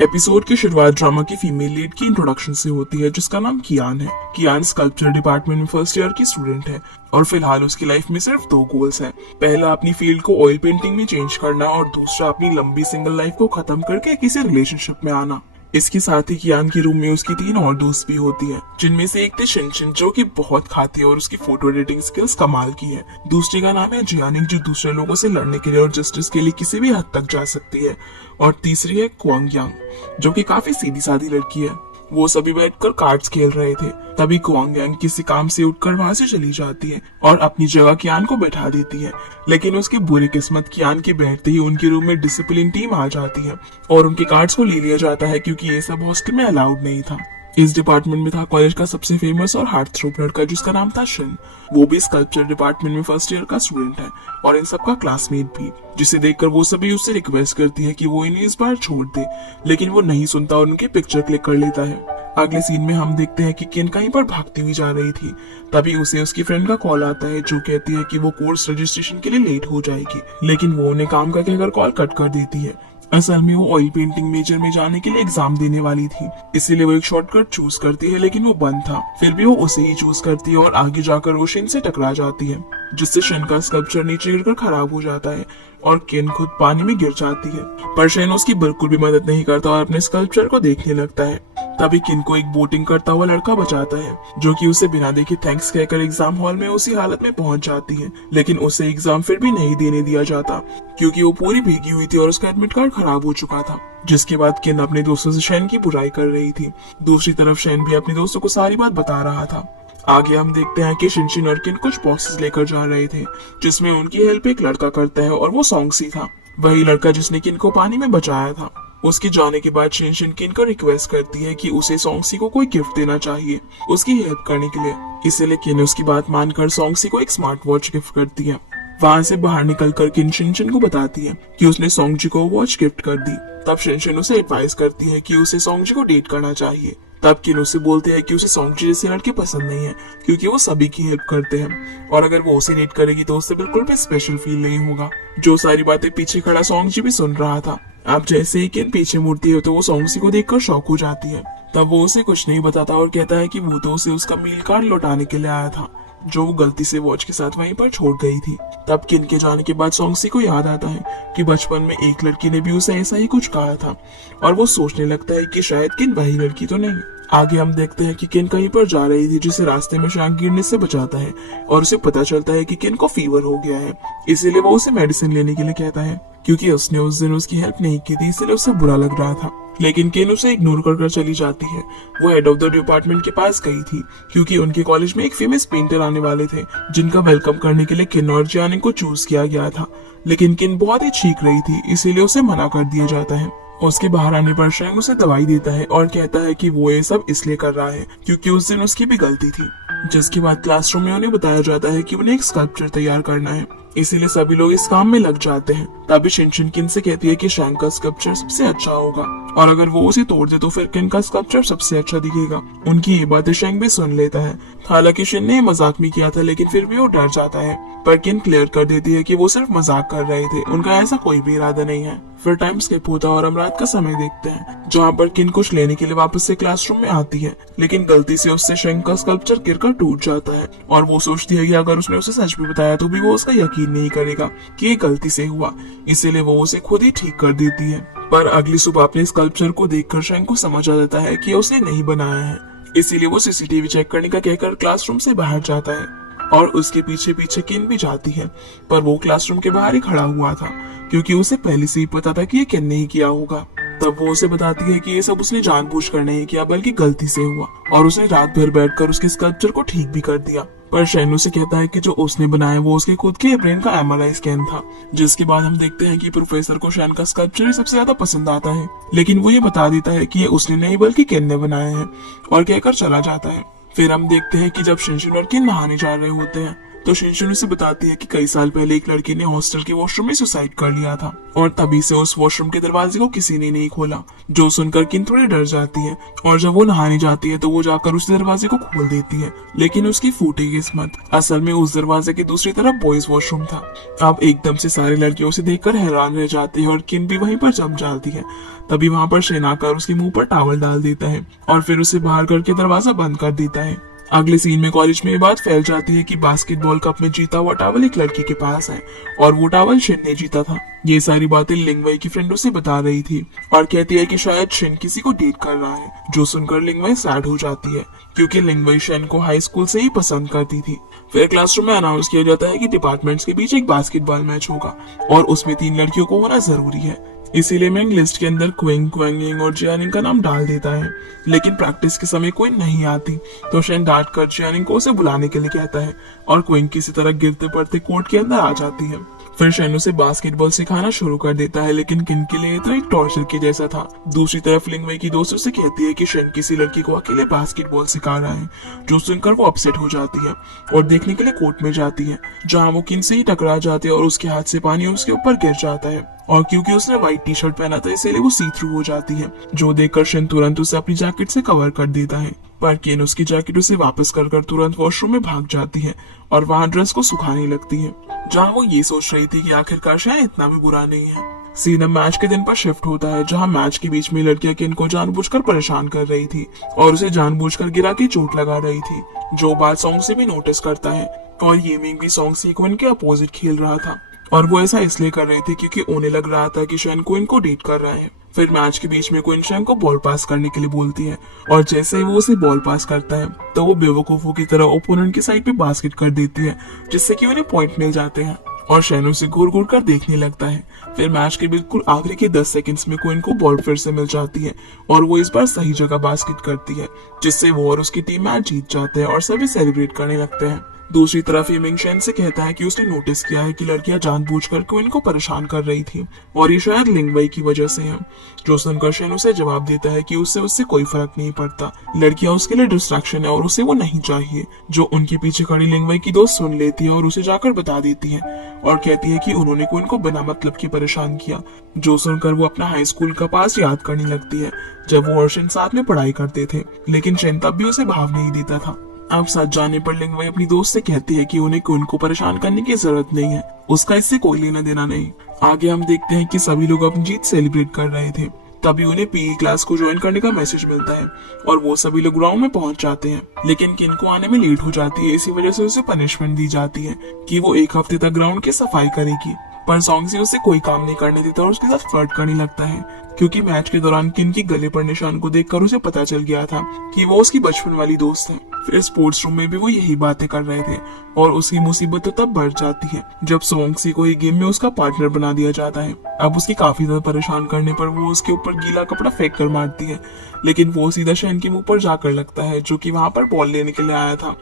Episode की शुरुआत drama की फीमेल लीड की इंट्रोडक्शन से होती है जिसका नाम कियान है। कियान स्कल्पचर डिपार्टमेंट में फर्स्ट ईयर की स्टूडेंट है और फिलहाल उसकी लाइफ में सिर्फ दो गोल्स हैं। पहला अपनी फील्ड को ऑयल पेंटिंग में चेंज करना और दूसरा अपनी लंबी सिंगल लाइफ को खत्म करके किसी रिलेशनशिप में आना। इसके साथ ही कियान के रूम में उसकी 3 और दोस्त भी होती है, जिनमें से एक थे शिनशिन जो कि बहुत खाती है और उसकी फोटो एडिटिंग स्किल्स कमाल की है। दूसरी का नाम है जियानिंग जो दूसरे लोगों से लड़ने के लिए और जस्टिस के लिए किसी भी हद तक जा सकती है। और तीसरी है क्वांगयांग जो कि काफी सीधी सादी लड़की है। वो सभी बैठकर कार्ड्स खेल रहे थे, तभी क्वांगयांग किसी काम से उठकर वहां से चली जाती है और अपनी जगह कियान को बैठा देती है। लेकिन उसकी बुरी किस्मत कियान के बैठते ही उनके रूम में डिसिप्लिन टीम आ जाती है और उनके कार्ड्स को ले लिया जाता है क्योंकि ये सब हॉस्टल में अलाउड नहीं था। इस डिपार्टमेंट में था कॉलेज का सबसे फेमस और हार्ट थ्रोप लड़का जिसका नाम था शिन। वो भी स्कल्पचर डिपार्टमेंट में फर्स्ट ईयर का स्टूडेंट है और इन सबका क्लासमेट भी, जिसे देखकर वो सभी उससे रिक्वेस्ट करती है कि वो इन्हें इस बार छोड़ दे, लेकिन वो नहीं सुनता और उनकी पिक्चर क्लिक कर लेता है। अगले सीन में हम देखते हैं कि किन कहीं पर भागती हुई जा रही थी, तभी उसे उसकी फ्रेंड का कॉल आता है जो कहती है कि वो कोर्स रजिस्ट्रेशन के लिए लेट हो जाएगी, लेकिन वो उन्हें काम का कहकर कॉल कट कर देती है। असल में वो ऑयल पेंटिंग मेजर में जाने के लिए एग्जाम देने वाली थी, इसीलिए वो एक शॉर्टकट चूज करती है, लेकिन वो बंद था। फिर भी वो उसे ही चूज करती है और आगे जाकर वो शिन से टकरा जाती है, जिससे शिन का स्कल्पचर नीचे गिरकर खराब हो जाता है और किन खुद पानी में गिर जाती है। पर शिन उसकी बिल्कुल भी मदद नहीं करता और अपने स्कल्पचर को देखने लगता है। तभी किन को एक बोटिंग करता हुआ लड़का बचाता है, जो कि उसे बिना देखे थैंक्स कहकर एग्जाम हॉल में उसी हालत में पहुंच जाती है। लेकिन उसे एग्जाम फिर भी नहीं देने दिया जाता क्योंकि वो पूरी भीगी हुई थी और उसका एडमिट कार्ड खराब हो चुका था। जिसके बाद किन अपने दोस्तों से शैन की बुराई कर रही थी। दूसरी तरफ शैन भी अपने दोस्तों को सारी बात बता रहा था। आगे हम देखते हैं कि शिनशिन और किन कुछ बॉक्सेस लेकर जा रहे थे, जिसमें उनकी हेल्प एक लड़का करता है और वो सॉन्गसी था, वही लड़का जिसने किन को पानी में बचाया था। उसके जाने के बाद शिनशिन किन को रिक्वेस्ट करती है कि उसे सॉन्गसी को कोई गिफ्ट देना चाहिए उसकी हेल्प करने के लिए, इसीलिए किन उसकी बात मानकर सॉन्गसी को एक स्मार्ट वॉच गिफ्ट करती है। वहां से बाहर निकलकर किन शिनशिन को बताती है कि उसने सॉन्गजी को वॉच गिफ्ट कर दी। तब शिनशिन उसे एडवाइस करती है कि उसे सॉन्गजी को डेट करना चाहिए। तब किन उसे बोलते हैं कि उसे सॉन्गजी जैसे लड़के पसंद नहीं है क्योंकि वो सभी की हेल्प करते हैं और अगर वो उसे डेट करेगी तो उससे बिल्कुल भी स्पेशल फील नहीं होगा। जो सारी बातें पीछे खड़ा सॉन्गजी भी सुन रहा था। अब जैसे ही किन पीछे मुड़ती है तो वो सॉन्गजी को देखकर शॉक हो जाती है। तब वो उसे कुछ नहीं बताता और कहता है कि वो तो उसे उसका मील कार्ड लौटाने के लिए आया था जो वो गलती से वॉच के साथ वहीं पर छोड़ गई थी। तब किन के जाने के बाद सॉन्गसी को याद आता है कि बचपन में एक लड़की ने भी उसे ऐसा ही कुछ कहा था और वो सोचने लगता है कि शायद किन वही लड़की तो नहीं। आगे हम देखते हैं कि किन कहीं पर जा रही थी जिसे रास्ते में शांक गिरने से बचाता है और उसे पता चलता है कि किन को फीवर हो गया है, इसीलिए वो उसे मेडिसिन लेने के लिए कहता है। क्योंकि उसने उस दिन उसकी हेल्प नहीं की थी इसलिए उसे बुरा लग रहा था, लेकिन किन उसे इग्नोर कर चली जाती है। वो हेड ऑफ द डिपार्टमेंट के पास गई थी क्योंकि उनके कॉलेज में एक फेमस पेंटर आने वाले थे जिनका वेलकम करने के लिए किन और जियानिंग को चूज किया गया था, लेकिन किन बहुत ही चीख रही थी इसीलिए उसे मना कर दिया जाता है। उसके बाहर आने पर शैंग उसे दवाई देता है और कहता है कि वो ये सब इसलिए कर रहा है क्योंकि उस दिन उसकी भी गलती थी। जिसके बाद क्लासरूम में उन्हें बताया जाता है कि उन्हें एक स्कल्पचर तैयार करना है, इसीलिए सभी लोग इस काम में लग जाते हैं। तभी शिनशिन किन से कहती है कि शैंग का स्कल्पचर सबसे अच्छा होगा और अगर वो उसे तोड़ दे तो फिर किन का स्कल्पचर सबसे अच्छा दिखेगा। उनकी ये बातें शैंग भी सुन लेता है। हालांकि शिन ने मजाक भी किया था लेकिन फिर भी वो डर जाता है, पर किन क्लियर कर देती है कि वो सिर्फ मजाक कर रहे थे, उनका ऐसा कोई भी इरादा नहीं है। फिर टाइम स्किप होता है और हम रात का समय देखते हैं जहाँ पर किन कुछ लेने के लिए वापस से क्लासरूम में आती है, लेकिन गलती से उससे शैंग का स्कल्पचर गिरकर टूट जाता है और वो सोचती है कि अगर उसने उसे सच भी बताया तो भी वो उसका यकीन नहीं करेगा कि ये गलती से हुआ, इसीलिए वो उसे खुद ही ठीक कर देती है। पर अगली सुबह अपने स्कल्पचर को देखकर शैंग को समझ आ जाता है कि उसने नहीं बनाया है, इसीलिए वो सीसीटीवी चेक करने का कहकर क्लासरूम से बाहर जाता है और उसके पीछे पीछे किन भी जाती है। पर वो क्लासरूम के बाहर ही खड़ा हुआ था क्योंकि उसे पहले से ही पता था कि ये किन ने ही किया होगा। तब वो उसे बताती है कि ये सब उसने जानबूझकर नहीं किया बल्कि गलती से हुआ और उसने रात भर बैठकर उसके स्कल्पचर को ठीक भी कर दिया। पर शैन उसे कहता है कि जो उसने बनाया वो उसके खुद के ब्रेन का एमआरआई स्कैन था। जिसके बाद हम देखते हैं कि प्रोफेसर को शैन का स्कल्पचर सबसे ज्यादा पसंद आता है, लेकिन वो ये बता देता है कि ये उसने नहीं बल्कि किन ने बनाया है और कहकर चला जाता है। फिर हम देखते हैं कि जब शिनशिन और किन नहाने जा रहे होते हैं तो शिनशुन उसे बताती है कि कई साल पहले एक लड़की ने हॉस्टल के वॉशरूम में सुसाइड कर लिया था और तभी से उस वॉशरूम के दरवाजे को किसी ने नहीं खोला। जो सुनकर किन थोड़ी डर जाती है और जब वो नहाने जाती है तो वो जाकर उस दरवाजे को खोल देती है, लेकिन उसकी फूटी किस्मत, असल में उस दरवाजे की दूसरी तरफ बॉयज वॉशरूम था। अब एकदम से सारी लड़कियों से देखकर हैरान रह जाती है और किन भी वहीं पर जम जाती है। तभी वहां पर शेन आकर उसके मुंह पर टॉवल डाल देता है और फिर उसे बाहर करके दरवाजा बंद कर देता है। अगले सीन में कॉलेज में ये बात फैल जाती है कि बास्केटबॉल कप में जीता हुआ टॉवल एक लड़की के पास है और वो टॉवल शिन ने जीता था। ये सारी बातें लिंगवई की फ्रेंड उसे बता रही थी और कहती है कि शायद शिन किसी को डेट कर रहा है, जो सुनकर लिंगवई सैड हो जाती है क्योंकि लिंगवई शिन को हाई स्कूल से ही पसंद करती थी। फिर क्लासरूम में अनाउंस किया जाता है कि डिपार्टमेंट्स के बीच एक बास्केटबॉल मैच होगा और उसमें 3 लड़कियों को होना जरूरी है। इसीलिए मैंग लिस्ट के अंदर क्विंग, क्वेंगिंग और जियानिंग का नाम डाल देता है, लेकिन प्रैक्टिस के समय कोई नहीं आती तो शेन डांट कर जियानिंग को उसे बुलाने के लिए कहता है और क्विंग किसी तरह गिरते पड़ते कोर्ट के अंदर आ जाती है। फिर शेन उसे बास्केटबॉल सिखाना शुरू कर देता है, लेकिन किन के लिए तो एक टॉर्चर के जैसा था। दूसरी तरफ लिंगवई की दोस्त उसे कहती है कि शेन किसी लड़की को अकेले बास्केटबॉल सिखा रहा है, जो सुनकर वो अपसेट हो जाती है और देखने के लिए कोर्ट में जाती है, जहाँ वो किन से ही टकरा जाती है और उसके हाथ से पानी उसके ऊपर गिर जाता है और क्योंकि उसने व्हाइट टी शर्ट पहना था इसीलिए वो सी थ्रू हो जाती है, जो देखकर शेन तुरंत उसे अपनी जैकेट से कवर कर देता है। पर केन उसकी जैकेट उसे वापस कर तुरंत वॉशरूम में भाग जाती है और वहां ड्रेस को सुखाने लगती है, जहां वो ये सोच रही थी कि आखिरकार शायद इतना भी बुरा नहीं है। सीन अब मैच के दिन पर शिफ्ट होता है, जहां मैच के बीच में लड़कियां केन को जानबूझकर परेशान कर रही थी और उसे जानबूझकर गिरा के चोट लगा रही थी, जो बात सॉन्ग से भी नोटिस करता है और ये मिंग भी सॉन्ग से क्विन के अपोजिट खेल रहा था और वो ऐसा इसलिए कर रही थी क्योंकि उन्हें लग रहा था कि शेन क्विन को डेट कर रहा है। फिर मैच के बीच में क्विन शेन को बॉल पास करने के लिए बोलती है और जैसे ही वो उसे बॉल पास करता है तो वो बेवकूफों की तरह ओपोनेंट की साइड पे बास्केट कर देती है, जिससे कि उन्हें पॉइंट मिल जाते हैं और शेन उसे घूर घूर कर देखने लगता है। फिर मैच के बिल्कुल आखिरी के 10 सेकंड्स में क्विन को बॉल फिर से मिल जाती है और वो इस बार सही जगह बास्केट करती है, जिससे वो और उसकी टीम मैच जीत जाते हैं और सभी सेलिब्रेट करने लगते हैं। दूसरी तरफ मिंग शेन से कहता है कि उसने नोटिस किया है कि लड़कियां जानबूझकर क्विन को परेशान कर रही थी और ये शायद लिंगवई की वजह से है, जो सुनकर शेन उसे जवाब देता है कि उससे कोई फर्क नहीं पड़ता, लड़कियां उसके लिए डिस्ट्रैक्शन है और उसे वो नहीं चाहिए। जो उनके पीछे खड़ी लिंगवई की दोस्त सुन लेती है और उसे जाकर बता देती है और कहती है कि उन्होंने क्विन को बिना मतलब के परेशान किया। जो सुनकर वो अपना हाई स्कूल का पास याद करने लगती है, जब वो और शेन साथ में पढ़ाई करते थे, लेकिन शेन तब भी उसे भाव नहीं देता था। अब साथ जाने पर लिंगवई अपनी दोस्त से कहती है कि उन्हें क्विन को परेशान करने की जरूरत नहीं है, उसका इससे कोई लेना देना नहीं। आगे हम देखते हैं कि सभी लोग अपनी जीत सेलिब्रेट कर रहे थे, तभी उन्हें पीई क्लास को ज्वाइन करने का मैसेज मिलता है और वो सभी लोग ग्राउंड में पहुंच जाते हैं, लेकिन किन को आने में लेट हो जाती है। इसी वजह से उसे पनिशमेंट दी जाती है कि वो 1 हफ्ते तक ग्राउंड की सफाई करेगी, पर सॉन्ग से उसे कोई काम नहीं करने देता और उसके साथ फ्लर्ट करने लगता है, क्योंकि मैच के दौरान किन की गले पर निशान को देखकर उसे पता चल गया था कि वो उसकी बचपन वाली दोस्त है। फिर स्पोर्ट्स रूम में भी वो यही बातें कर रहे थे और उसकी मुसीबत तो तब बढ़ जाती है जब सोंगसी को एक गेम में उसका पार्टनर बना दिया जाता है। अब उसकी काफी ज्यादा परेशान करने पर वो उसके ऊपर गीला कपड़ा फेंक कर मारती है, लेकिन वो सीधा शेन के मुंह पर जाकर लगता है, जो कि वहां पर बॉल लेने के लिए आया था,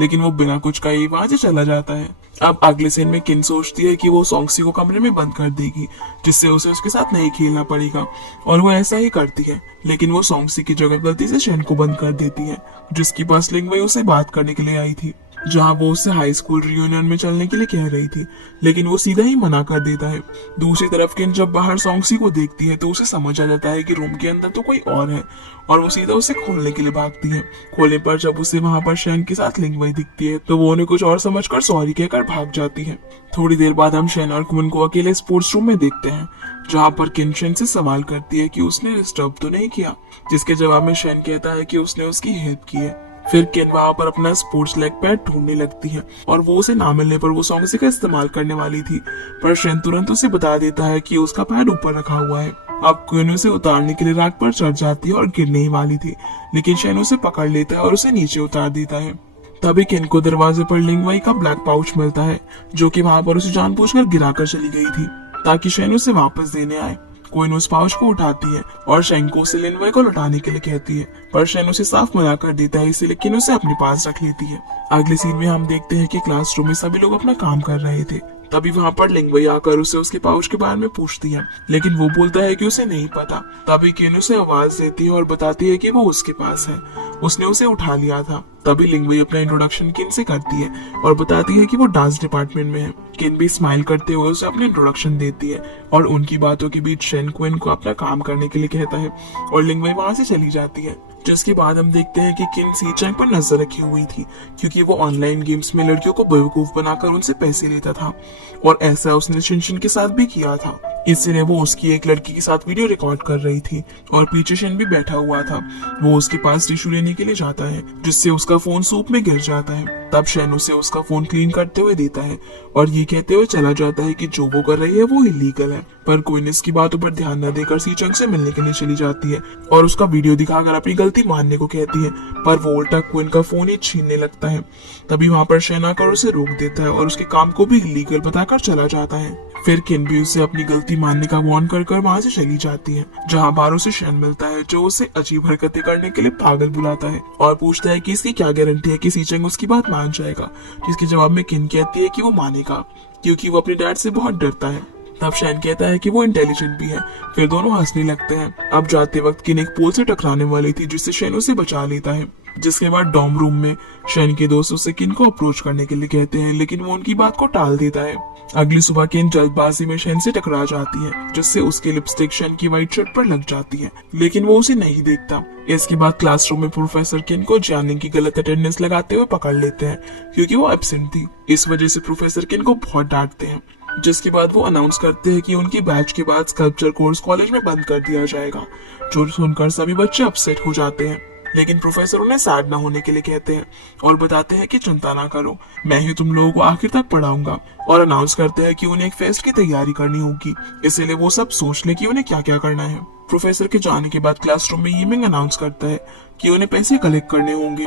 लेकिन वो बिना कुछ कहे वहां से चला जाता है। अब अगले सीन में किन सोचती है कि वो सोंगसी को कमरे में बंद कर देगी, जिससे उसे उसके साथ नहीं खेलना पड़ेगा, और वो ऐसा ही करती है, लेकिन वो सोंगसी की जगह गलती से शेन को बंद कर देती है, जिसकी पास लिंगवई उसे बात करने के लिए आई थी, जहां वो उससे हाई स्कूल रियूनियन में चलने के लिए कह रही थी, लेकिन वो सीधा ही मना कर देता है। दूसरी तरफ किन जब बाहर सोंगसी को देखती है तो उसे समझ आ जाता है कि रूम के अंदर तो कोई और है, और वो सीधा उसे खोलने के लिए भागती है। खोलने पर जब उसे वहां पर शेन के साथ लिंगवई दिखती है तो वो उन्हें कुछ और समझकर सॉरी कहकर भाग जाती है। थोड़ी देर बाद हम शेन और क्विन को अकेले स्पोर्ट्स रूम में देखते हैं, जहाँ पर किन शेन से सवाल करती है कि उसने डिस्टर्ब तो नहीं किया, जिसके जवाब में शेन कहता है कि उसने उसकी हेल्प की है। फिर किन वहां पर अपना स्पोर्ट्स लेग पैड ढूंढने लगती है और वो उसे ना मिलने पर वो सोंगसी का इस्तेमाल करने वाली थी, पर शेन तुरंत उसे बता देता है कि उसका पैड ऊपर रखा हुआ है। अब क्विन उसे उतारने के लिए रैक पर चढ़ जाती है और गिरने ही वाली थी, लेकिन शेन उसे पकड़ लेता है और उसे नीचे उतार देता है। तभी किन को दरवाजे पर लिंगवई का ब्लैक पाउच मिलता है, जो कि वहां पर उसे जानबूझकर गिराकर चली गई थी ताकि शेन उसे वापस देने आए। क्विन उस पाउच को उठाती है और शेन को उसे लिंगवई को लौटाने के लिए कहती है, पर शेन उसे साफ मना कर देता है, इसलिए किन उसे अपने पास रख लेती है। अगले सीन में हम देखते हैं कि क्लासरूम में सभी लोग अपना काम कर रहे थे, तभी वहाँ पर लिंगवई आकर उसे उसके पाउच के बारे में पूछती है, लेकिन वो बोलता है कि उसे नहीं पता। तभी किन उसे आवाज देती है और बताती है कि वो उसके पास है, उसने उसे उठा लिया था। तभी लिंगवई अपना इंट्रोडक्शन किन से करती है और बताती है कि वो डांस डिपार्टमेंट में है। किन भी स्माइल करते हुए उसे अपने इंट्रोडक्शन देती है और उनकी बातों के बीच शेन क्विन को अपना काम करने के लिए कहता है और लिंगवई वहां से चली जाती है। जिसके बाद हम देखते हैं कि किन सी चैंग पर नजर रखी हुई थी, क्योंकि वो ऑनलाइन गेम्स में लड़कियों को बेवकूफ बनाकर उनसे पैसे लेता था और ऐसा उसने शिनशिन के साथ भी किया था। इसलिए वो उसकी एक लड़की के साथ वीडियो रिकॉर्ड कर रही थी और पीछे शेन भी बैठा हुआ था। वो उसके पास टिश्यू लेने के लिए जाता है, जिससे उसका फोन सूप में गिर जाता है। तब शेन उसे उसका फोन क्लीन करते हुए देता है और ये कहते हुए चला जाता है कि जो वो कर रही है वो इलीगल है। पर क्विन इसकी बातों पर ध्यान न देकर सी चंग से मिलने के लिए चली जाती है और उसका वीडियो दिखाकर अपनी गलती मानने को कहती है, पर वो उल्टा क्विन का फोन ही छीनने लगता है। तभी वहाँ पर शेन आकर उसे रोक देता है और उसके काम को भी इलीगल बताकर चला जाता है। फिर किन भी उसे अपनी गलती मानने का वार्न कर वहाँ से चली जाती है, जहाँ बाहर से शेन मिलता है जो उसे अजीब हरकतें करने के लिए पागल बुलाता है और पूछता है कि इसकी क्या गारंटी है कि सी चंग उसकी बात मान जाएगा। जिसके जवाब में किन कहती है कि वो मानेगा, क्योंकि वो अपने डैड से बहुत डरता है। तब शेन कहता है कि वो इंटेलिजेंट भी है। फिर दोनों हंसने लगते हैं। अब जाते वक्त किन एक पोल से टकराने वाली थी, जिससे शेन उसे बचा लेता है। जिसके बाद डॉर्म रूम में शेन के दोस्त उसे किन को अप्रोच करने के लिए कहते हैं, लेकिन वो उनकी बात को टाल देता है। अगली सुबह किन जल्दबाजी में शेन से टकरा जाती है, जिससे उसकी लिपस्टिक शेन की व्हाइट शर्ट पर लग जाती है, लेकिन वो उसे नहीं देखता। इसके बाद क्लासरूम में प्रोफेसर किन को जियानिंग की गलत अटेंडेंस लगाते हुए पकड़ लेते हैं, क्योंकि वो एब्सेंट थी। इस वजह से प्रोफेसर किन को बहुत डांटते हैं। जिसके बाद वो अनाउंस करते हैं कि उनकी बैच के बाद स्कल्पचर कोर्स कॉलेज में बंद कर दिया जाएगा, जो सुनकर सभी बच्चे अपसेट हो जाते हैं। लेकिन प्रोफेसर उन्हें सैड ना होने के लिए कहते हैं और बताते हैं कि चिंता ना करो, मैं ही तुम लोगों को आखिर तक पढ़ाऊंगा, और अनाउंस करते हैं कि उन्हें एक फेस्ट की तैयारी करनी होगी, इसलिए वो सब सोच ले कि उन्हें क्या क्या करना है। प्रोफेसर के जाने के बाद क्लासरूम में यीमिंग अनाउंस करता है कि उन्हें पैसे कलेक्ट करने होंगे,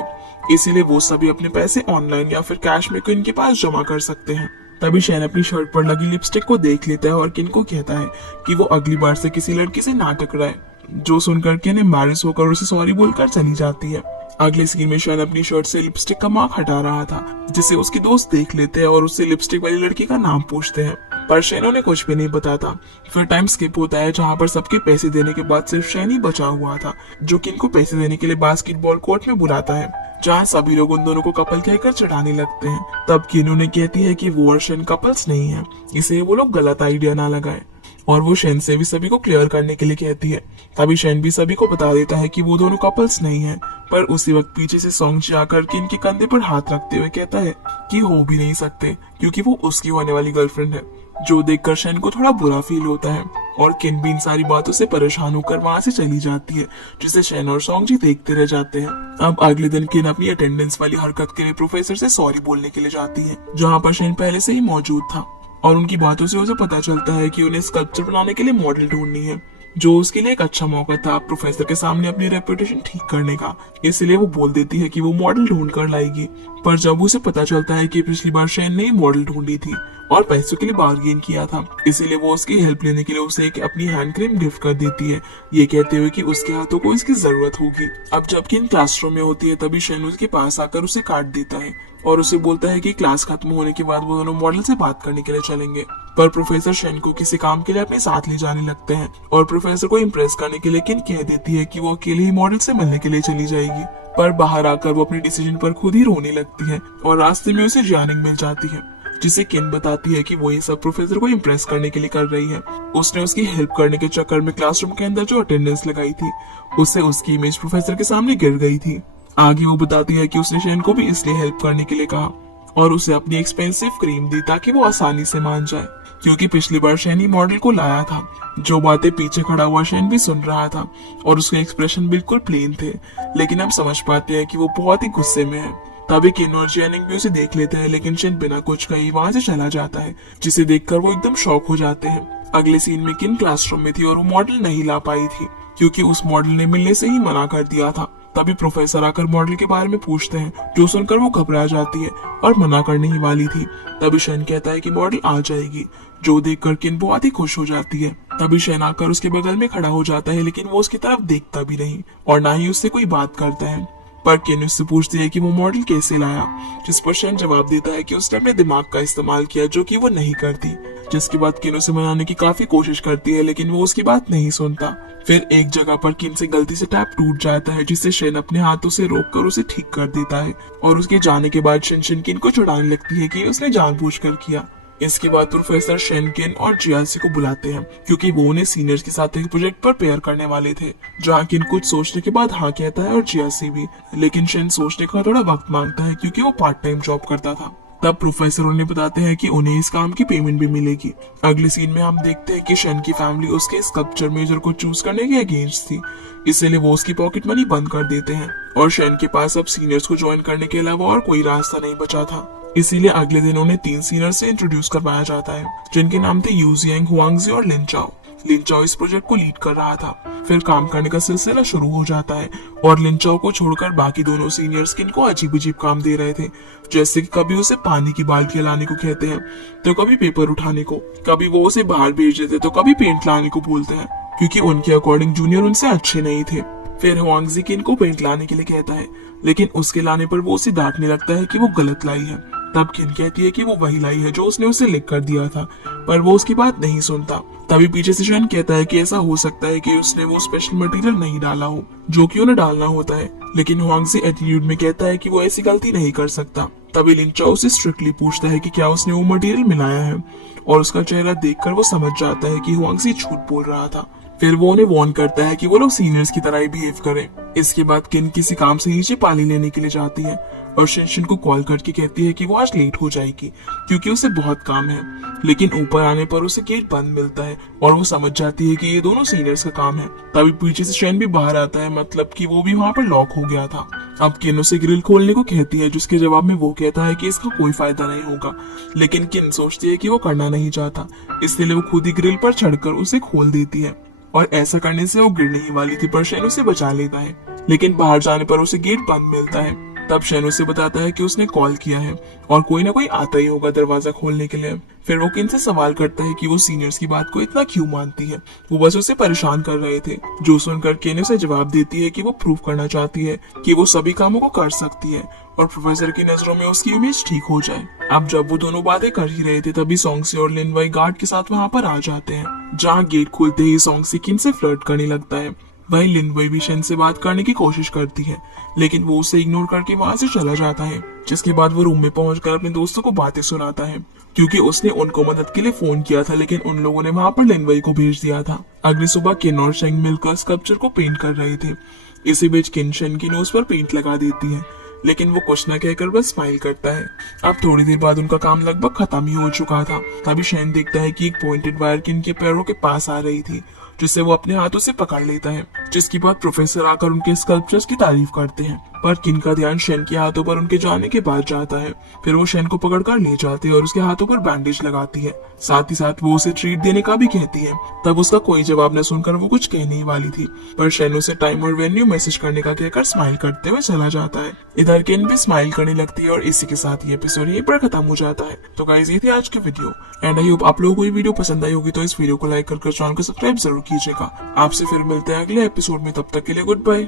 इसीलिए वो सभी अपने पैसे ऑनलाइन या फिर कैश में किन के पास जमा कर सकते हैं। तभी शेन अपनी शर्ट पर लगी लिपस्टिक को देख लेता है और किन को कहता है कि वो अगली बार से किसी लड़की से ना टकराए, जो सुनकर किन एम्बैरेस होकर उसे सॉरी बोलकर चली जाती है। अगले सीन में शेन अपनी शर्ट से लिपस्टिक का मार्क हटा रहा था, जिसे उसके दोस्त देख लेते हैं और उससे लिपस्टिक वाली लड़की का नाम पूछते हैं, पर शेन उन्हें कुछ भी नहीं बताता। फिर टाइम स्किप होता है, जहाँ पर सबके पैसे देने के बाद सिर्फ शेन ही बचा हुआ था, जो किन को पैसे देने के लिए बास्केटबॉल कोर्ट में बुलाता है, जहाँ सभी लोग उन दोनों को कपल कहकर चढ़ाने लगते हैं। तब किन उन्हें कहती है कि वो और शेन कपल्स नहीं है, इसलिए वो लोग गलत आइडिया ना लगाएं, और वो शेन से भी सभी को क्लियर करने के लिए कहती है। तभी शेन भी सभी को बता देता है कि वो दोनों कपल्स नहीं है, पर उसी वक्त पीछे से सोंगजी आकर किन के कंधे पर हाथ रखते हुए कहता है कि हो भी नहीं सकते, क्योंकि वो उसकी होने वाली गर्लफ्रेंड है, जो देखकर शेन को थोड़ा बुरा फील होता है और किन भी इन सारी बातों से परेशान होकर वहाँ से चली जाती है, जिसे शेन और सोंगजी देखते रह जाते हैं। अब अगले दिन किन अपनी अटेंडेंस वाली हरकत के लिए प्रोफेसर से सॉरी बोलने के लिए जाती है, जहाँ पर शेन पहले से ही मौजूद था, और उनकी बातों से उसे पता चलता है कि उन्हें स्कल्पचर बनाने के लिए मॉडल ढूंढनी है, जो उसके लिए एक अच्छा मौका था प्रोफेसर के सामने अपनी रेपुटेशन ठीक करने का। इसलिए वो बोल देती है कि वो मॉडल ढूंढ कर लाएगी, पर जब उसे पता चलता है कि पिछली बार शेन ने मॉडल ढूंढी थी और पैसों के लिए बार्गेन किया था, इसीलिए वो उसकी हेल्प लेने के लिए उसे एक अपनी हैंड क्रीम गिफ्ट कर देती है, ये कहते हुए कि उसके हाथों को इसकी जरूरत होगी। अब जब किन क्लासरूम में होती है, तभी शेन उसके पास आकर उसे काट देता है और उसे बोलता है कि क्लास खत्म होने के बाद वो दोनों मॉडल से बात करने के लिए चलेंगे। पर प्रोफेसर शेन को किसी काम के लिए अपने साथ ले जाने लगते हैं और प्रोफेसर को इम्प्रेस करने के लिए किन कह देती है कि वो अकेले ही मॉडल से मिलने के लिए चली जाएगी। पर बाहर आकर वो अपने डिसीजन पर खुद ही रोने लगती है और रास्ते में उसे जियानिंग मिल जाती है, जिसे किन बताती है कि वो ये सब प्रोफेसर को इम्प्रेस करने के लिए कर रही है। उसने उसकी हेल्प करने के चक्कर में क्लासरूम के अंदर जो अटेंडेंस लगाई थी, उससे उसकी इमेज प्रोफेसर के सामने गिर गई थी। आगे वो बताती है कि उसने शेन को भी इसलिए हेल्प करने के लिए कहा और उसे अपनी एक्सपेंसिव क्रीम दी ताकि वो आसानी से मान जाए, क्योंकि पिछली बार शेन ही मॉडल को लाया था। जो बातें पीछे खड़ा हुआ शेन भी सुन रहा था और उसके एक्सप्रेशन बिल्कुल प्लेन थे, लेकिन हम समझ पाते हैं कि वो बहुत ही गुस्से में है। तभी किन और जियानिंग भी उसे देख लेते हैं, लेकिन शेन बिना कुछ कहे वहां से चला जाता है, जिसे देखकर वो एकदम शॉक हो जाते हैं। अगले सीन में किन क्लासरूम में थी और वो मॉडल नहीं ला पाई थी, क्योंकि उस मॉडल ने मिलने से ही मना कर दिया था। तभी प्रोफेसर आकर मॉडल के बारे में पूछते हैं, जो सुनकर वो घबरा जाती है और मना करने ही वाली थी। तभी शेन कहता है कि मॉडल आ जाएगी, जो देखकर किन बहुत ही खुश हो जाती है। तभी शेन आकर उसके बगल में खड़ा हो जाता है, लेकिन वो उसकी तरफ देखता भी नहीं और ना ही उससे कोई बात करता है। पर किन उससे पूछती है कि वो मॉडल कैसे लाया, जिस पर शेन जवाब देता है कि उसने अपने दिमाग का इस्तेमाल किया, जो कि वो नहीं करती। जिसके बाद किन उसे मनाने की काफी कोशिश करती है, लेकिन वो उसकी बात नहीं सुनता। फिर एक जगह पर किन से गलती से टैप टूट जाता है, जिससे शेन अपने हाथों से रोककर उसे ठीक कर देता है और उसके जाने के बाद शिन किन को छुड़ाने लगती है कि उसने जानबूझकर किया। इसके बाद प्रोफेसर शेनकिन और जियासी को बुलाते हैं, क्योंकि वो उन्हें सीनियर्स के साथ एक प्रोजेक्ट पर पेयर करने वाले थे, जहाँ किन कुछ सोचने के बाद हाँ कहता है और जियासी भी, लेकिन शेन सोचने का थोड़ा वक्त मांगता है क्योंकि वो पार्ट टाइम जॉब करता था। तब प्रोफेसर उन्हें बताते हैं कि उन्हें इस काम की पेमेंट भी मिलेगी। अगले सीन में हम देखते हैं कि शेन की फैमिली उसके स्कल्पचर मेजर को चूज करने के अगेंस्ट थी, इसलिए वो उसकी पॉकेट मनी बंद कर देते हैं और शेन के पास अब सीनियर्स को ज्वाइन करने के अलावा और कोई रास्ता नहीं बचा था। इसीलिए अगले दिन उन्हें 3 सीनियर से इंट्रोड्यूस करवाया जाता है, जिनके नाम थे यूजियांग, हुआंगजी और लिन चाओ। लिन चाओ इस प्रोजेक्ट को लीड कर रहा था। फिर काम करने का सिलसिला शुरू हो जाता है और लिन चाओ को छोड़कर बाकी दोनों सीनियर्स किन को अजीब अजीब काम दे रहे थे, जैसे कि कभी उसे पानी की बाल्टियां लाने को कहते हैं, तो कभी पेपर उठाने को, कभी वो उसे बाहर भेज देते, तो कभी पेंट लाने को बोलते हैं, क्योंकि उनके अकॉर्डिंग जूनियर उनसे अच्छे नहीं थे। फिर हुआंगजी किन को पेंट लाने के लिए कहता है, लेकिन उसके लाने पर वो उसे डांटने लगता है कि वो गलत लाई है। तब किन कहती है कि वो वही लाई है जो उसने उसे लिख कर दिया था, पर वो उसकी बात नहीं सुनता। तभी पीछे से शेन कहता है कि ऐसा हो सकता है कि उसने वो स्पेशल मटेरियल नहीं डाला हो जो कि उन्हें डालना होता है, लेकिन हुआंगजी एटीट्यूड में कहता है कि वो ऐसी गलती नहीं कर सकता। तभी लिन चाओ से स्ट्रिक्टली पूछता है कि क्या उसने वो मटेरियल मिलाया है, और उसका चेहरा देखकर वो समझ जाता है कि हुआंगजी झूठ बोल रहा था। फिर वो उन्हें वार्न करता है कि वो लोग सीनियर्स की तरह ही बिहेव करें। इसके बाद किन किसी काम से नीचे पानी लेने के लिए जाती है और शिन को कॉल करके कहती है कि वो आज लेट हो जाएगी क्योंकि उसे बहुत काम है, लेकिन ऊपर आने पर उसे गेट बंद मिलता है और वो समझ जाती है कि ये दोनों सीनियर्स का काम है। तभी पीछे से शेन भी बाहर आता है, मतलब कि वो भी वहाँ पर लॉक हो गया था। अब किन उसे ग्रिल खोलने को कहती है, जिसके जवाब में वो कहता है कि इसका कोई फायदा नहीं होगा, लेकिन किन सोचती है कि वो करना नहीं चाहता, इसलिए वो खुद ही ग्रिल पर चढ़कर उसे खोल देती है और ऐसा करने से वो गिरने ही वाली थी, पर शेन उसे बचा लेता है, लेकिन बाहर जाने पर उसे गेट बंद मिलता है। तब शेन उसे बताता है कि उसने कॉल किया है और कोई ना कोई आता ही होगा दरवाजा खोलने के लिए। फिर वो किन से सवाल करता है कि वो सीनियर्स की बात को इतना क्यों मानती है, वो बस उसे परेशान कर रहे थे, जो सुनकर किन उसे जवाब देती है कि वो प्रूव करना चाहती है कि वो सभी कामों को कर सकती है और प्रोफेसर की नजरों में उसकी इमेज ठीक हो जाए। अब जब वो दोनों बातें कर ही रहे थे, तभी सोंगसी और लिन वाई गार्ड के साथ वहाँ पर आ जाते हैं, जहाँ गेट खुलते ही सोंगसी किन से फ्लर्ट करने लगता है। वहीं लिन वाई भी शेन से बात करने की कोशिश करती है, लेकिन वो उसे इग्नोर करके वहाँ से चला जाता है। जिसके बाद वो रूम में पहुंचकर अपने दोस्तों को बातें सुनाता है, क्योंकि उसने उनको मदद के लिए फोन किया था, लेकिन उन लोगों ने वहाँ पर लिन वाई को भेज दिया था। अगली सुबह किन और शेंग मिलकर स्कल्पचर को पेंट कर रहे थे। इसी बीच किन शेन की नोज पर पेंट लगा देती है, लेकिन वो कुछ न कहकर बस स्माइल करता है। अब थोड़ी देर बाद उनका काम लगभग खत्म ही हो चुका था। तभी शेन देखता है कि एक पॉइंटेड वायर किन के पैरों के पास आ रही थी, जिसे वो अपने हाथों से पकड़ लेता है। जिसके बाद प्रोफेसर आकर उनके स्कल्पचर्स की तारीफ करते हैं, पर किन का ध्यान शेन के हाथों पर उनके जाने के बाद जाता है। फिर वो शेन को पकड़कर ले जाती है और उसके हाथों पर बैंडेज लगाती है, साथ ही साथ वो उसे ट्रीट देने का भी कहती है। तब उसका कोई जवाब न सुनकर वो कुछ कहने ही वाली थी, पर शेन उसे टाइम और वेन्यू मैसेज करने का कहकर स्माइल करते हुए चला जाता है। इधर किन भी स्माइल करने लगती है और इसी के साथ ये एपिसोड यहीं पर खत्म हो जाता है। तो गाइस, ये थी आज की वीडियो एंड आई होप आप लोगों को ये वीडियो पसंद आई होगी, तो इस वीडियो को लाइक कर चैनल को सब्सक्राइब जरूर कीजिएगा। आपसे फिर मिलते हैं अगले एपिसोड में, तब तक के लिए गुड बाय।